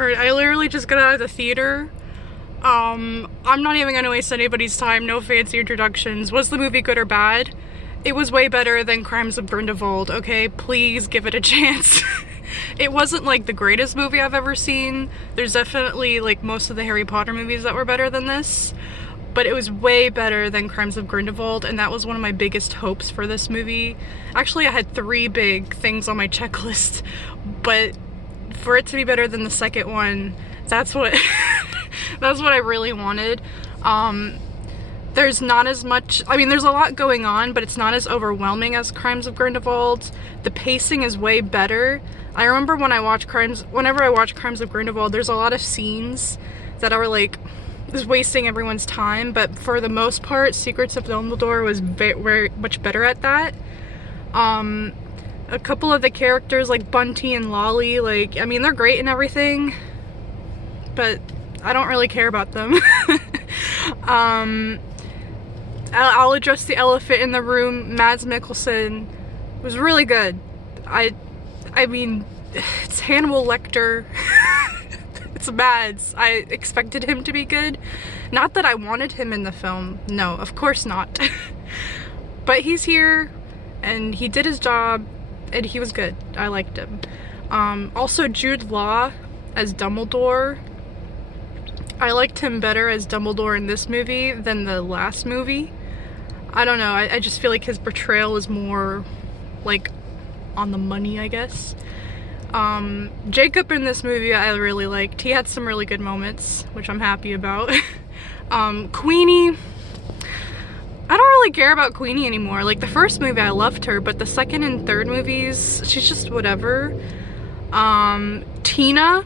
Alright, I literally just got out of the theater. I'm not even gonna waste anybody's time, no fancy introductions. Was the movie good or bad? It was way better than Crimes of Grindelwald, okay? Please give it a chance. It wasn't like the greatest movie I've ever seen. There's definitely like most of the Harry Potter movies that were better than this, but it was way better than Crimes of Grindelwald, and that was one of my biggest hopes for this movie. Actually, I had 3 big things on my checklist, but for it to be better than the second one, that's what that's what I really wanted. There's not as much, I mean, there's a lot going on, but it's not as overwhelming as Crimes of Grindelwald. The pacing is way better. I remember when whenever I watch Crimes of Grindelwald, there's a lot of scenes that are like just wasting everyone's time, but for the most part, Secrets of Dumbledore was very much better at that. A couple of the characters like Bunty and Lolly, like, I mean, they're great and everything, but I don't really care about them. I'll address the elephant in the room. Mads Mikkelsen was really good. I mean, it's Hannibal Lecter. It's Mads. I expected him to be good. Not that I wanted him in the film. No, of course not. But he's here, and he did his job, and he was good. I liked him. Also, Jude Law as Dumbledore. I liked him better as Dumbledore in this movie than the last movie. I don't know, I just feel like his portrayal is more, like, on the money, I guess. Jacob in this movie I really liked. He had some really good moments, which I'm happy about. Queenie, I don't really care about Queenie anymore. Like, the first movie I loved her, but the second and third movies, she's just whatever. Tina,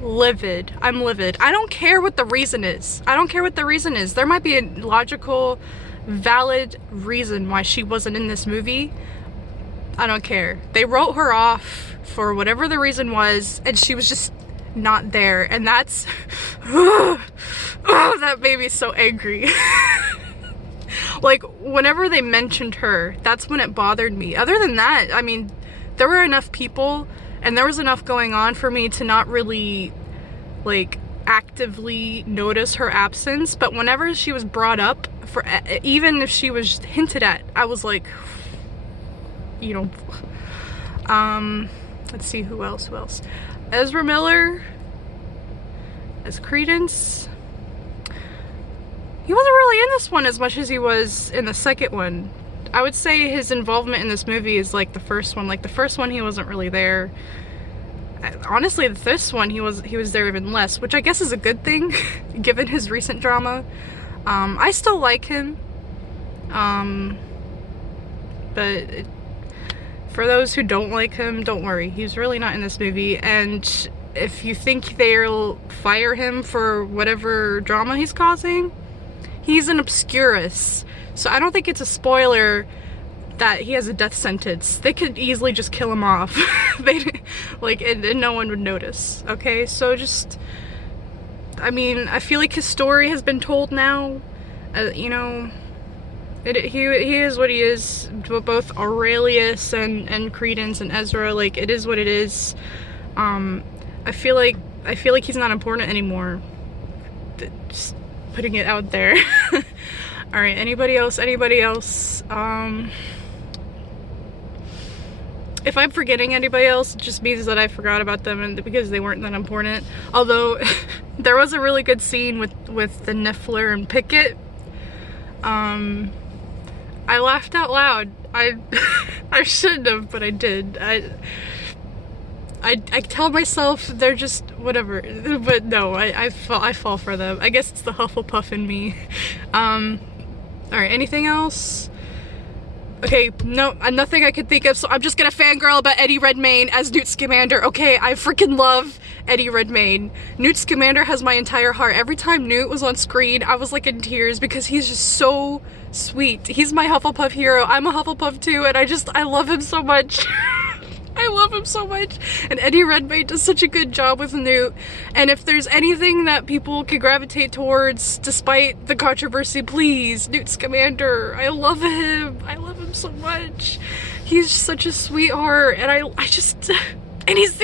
livid. I'm livid. I don't care what the reason is. I don't care what the reason is. There might be a logical, valid reason why she wasn't in this movie. I don't care. They wrote her off for whatever the reason was, and she was just not there, and that's oh, that made me so angry. Like, whenever they mentioned her, that's when it bothered me. Other than that, I mean, there were enough people and there was enough going on for me to not really, like, actively notice her absence. But whenever she was brought up, for even if she was hinted at, I was like, you know. Let's see, who else? Ezra Miller as Credence. He wasn't really in this one as much as he was in the second one. I would say his involvement in this movie is like the first one. Like, the first one he wasn't really there. Honestly, this one he was there even less, which I guess is a good thing given his recent drama. I still like him, but for those who don't like him, don't worry, he's really not in this movie. And if you think they'll fire him for whatever drama he's causing, he's an obscurus. So I don't think it's a spoiler that he has a death sentence. They could easily just kill him off. and no one would notice, okay? So just, I mean, I feel like his story has been told now. You know, he is what he is. Both Aurelius and Credence and Ezra, like, it is what it is. I feel like he's not important anymore. Just putting it out there. Alright, anybody else? If I'm forgetting anybody else, it just means that I forgot about them and because they weren't that important. Although, there was a really good scene with the Niffler and Pickett. I laughed out loud. I shouldn't have, but I did. I tell myself they're just whatever, but no, I fall for them. I guess it's the Hufflepuff in me. Alright, anything else? Okay, no, nothing I could think of, so I'm just gonna fangirl about Eddie Redmayne as Newt Scamander. Okay, I freaking love Eddie Redmayne. Newt Scamander has my entire heart. Every time Newt was on screen, I was like in tears because he's just so sweet. He's my Hufflepuff hero. I'm a Hufflepuff too, and I love him so much. I love him so much, and Eddie Redmayne does such a good job with Newt. And if there's anything that people can gravitate towards despite the controversy, please, Newt Scamander. I love him so much. He's such a sweetheart, and I just, and he's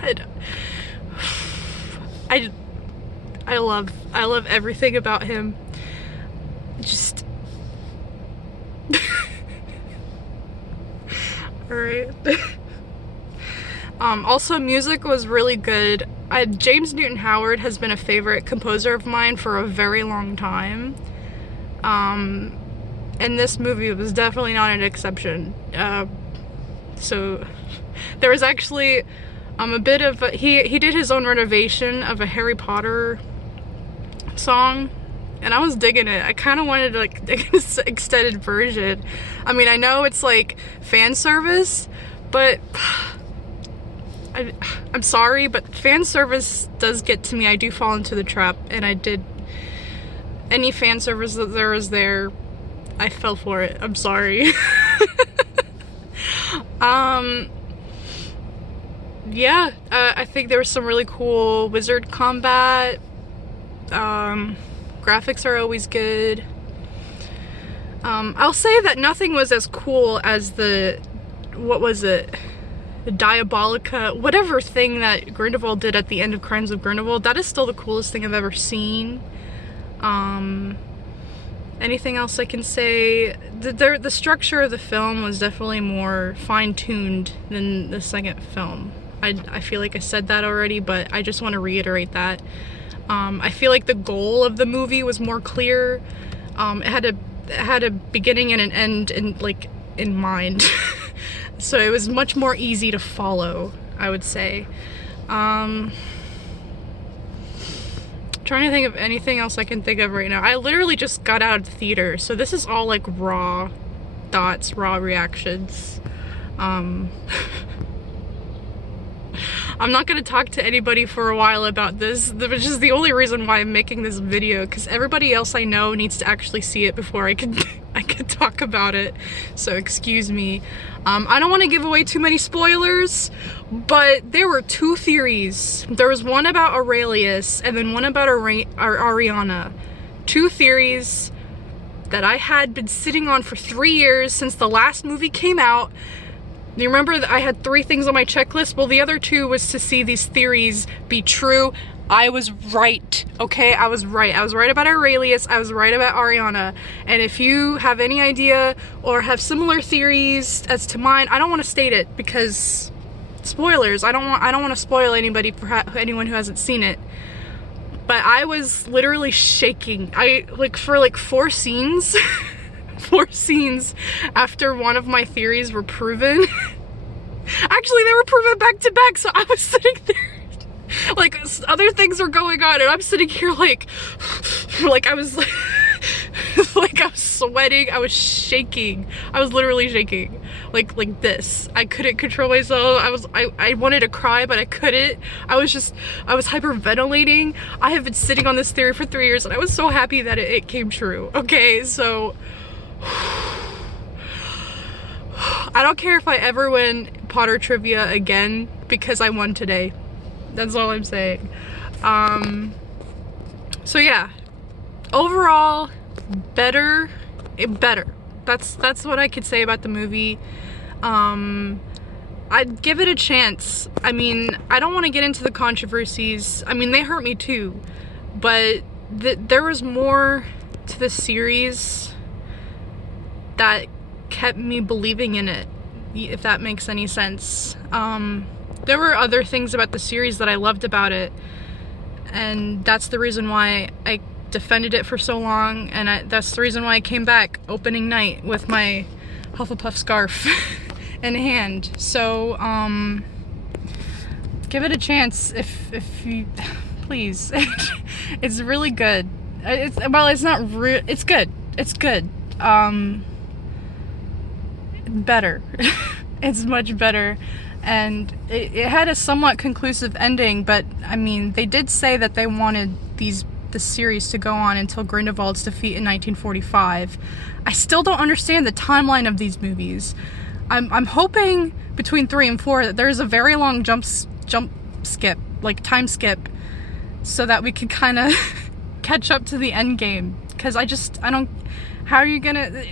God. I love everything about him. Just alright. Also, music was really good. James Newton Howard has been a favorite composer of mine for a very long time. And this movie was definitely not an exception. So there was actually a bit of he did his own renovation of a Harry Potter song, and I was digging it. I kind of wanted to like dig this extended version. I mean, I know it's like fan service, but I'm sorry, but fan service does get to me. I do fall into the trap, and I did. Any fan service that there was there, I fell for it. I'm sorry. Yeah, I think there was some really cool wizard combat. Graphics are always good. I'll say that nothing was as cool as what was it? The Diabolica, whatever thing that Grindelwald did at the end of Crimes of Grindelwald. That is still the coolest thing I've ever seen. Anything else I can say? The structure of the film was definitely more fine-tuned than the second film. I feel like I said that already, but I just want to reiterate that. I feel like the goal of the movie was more clear. It had a beginning and an end in mind. So it was much more easy to follow, I would say. Trying to think of anything else I can think of right now. I literally just got out of the theater, so this is all like raw thoughts, raw reactions. I'm not gonna talk to anybody for a while about this, which is the only reason why I'm making this video, because everybody else I know needs to actually see it before I can talk about it. So excuse me. I don't want to give away too many spoilers, but there were two theories. There was one about Aurelius and then one about Ariana. Two theories that I had been sitting on for 3 years since the last movie came out. You remember that I had 3 things on my checklist? Well, the other 2 was to see these theories be true. I was right, okay? I was right. I was right about Aurelius. I was right about Ariana. And if you have any idea or have similar theories as to mine, I don't want to state it because spoilers. I don't want to spoil anybody for anyone who hasn't seen it. But I was literally shaking. For 4 scenes. 4 scenes after one of my theories were proven. Actually, they were proven back to back, so I was sitting there like other things are going on and I'm sitting here like I was like I was sweating, I was shaking. I was literally shaking. Like this. I couldn't control myself. I wanted to cry, but I couldn't. I was hyperventilating. I have been sitting on this theory for 3 years and I was so happy that it came true. Okay, so I don't care if I ever win Potter trivia again because I won today. That's all I'm saying. So yeah, overall, better. That's what I could say about the movie. I'd give it a chance. I mean, I don't want to get into the controversies. I mean, they hurt me too, but there was more to the series that kept me believing in it, if that makes any sense. There were other things about the series that I loved about it, and that's the reason why I defended it for so long, and that's the reason why I came back opening night with my Hufflepuff scarf in hand. So, give it a chance if you, please. It's really good. It's good. It's good. Better. It's much better. And it had a somewhat conclusive ending, but I mean, they did say that they wanted the series to go on until Grindelwald's defeat in 1945. I still don't understand the timeline of these movies. I'm hoping between 3 and 4 that there's a very long jump skip, like time skip, so that we could kind of catch up to the end game. Because I don't, how are you gonna,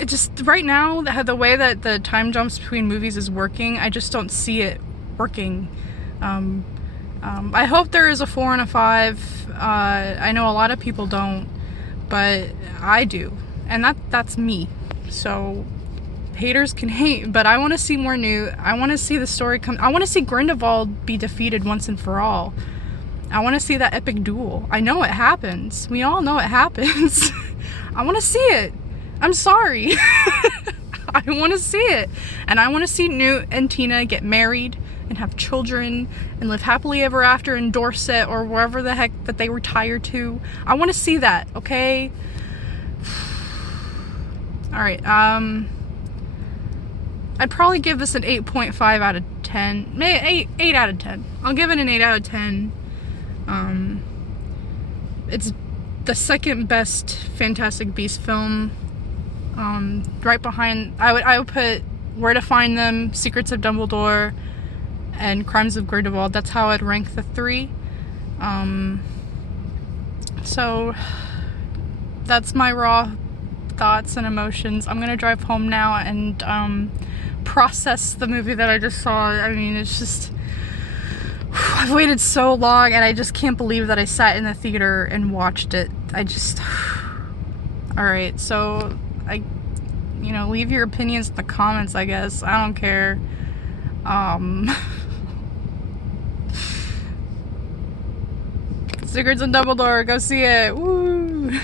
it just right now, the way that the time jumps between movies is working, I just don't see it working. I hope there is a 4 and a 5. I know a lot of people don't, but I do, and that's me. So haters can hate, but I want to see more Newt. I want to see the story come. I want to see Grindelwald be defeated once and for all. I want to see that epic duel. I know it happens. We all know it happens. I want to see it. I'm sorry. I want to see it. And I want to see Newt and Tina get married and have children and live happily ever after in Dorset or wherever the heck that they retire to. I want to see that, okay? Alright, I'd probably give this an 8.5 out of 10. Maybe 8 out of 10. I'll give it an 8 out of 10. It's the second best Fantastic Beasts film. Right behind, I would put Where to Find Them, Secrets of Dumbledore, and Crimes of Grindelwald. That's how I'd rank the 3. So that's my raw thoughts and emotions. I'm gonna drive home now and process the movie that I just saw. I mean, it's just, I've waited so long and I just can't believe that I sat in the theater and watched it. I just, alright, so you know, leave your opinions in the comments, I guess. I don't care. Secrets of Dumbledore, go see it. Woo!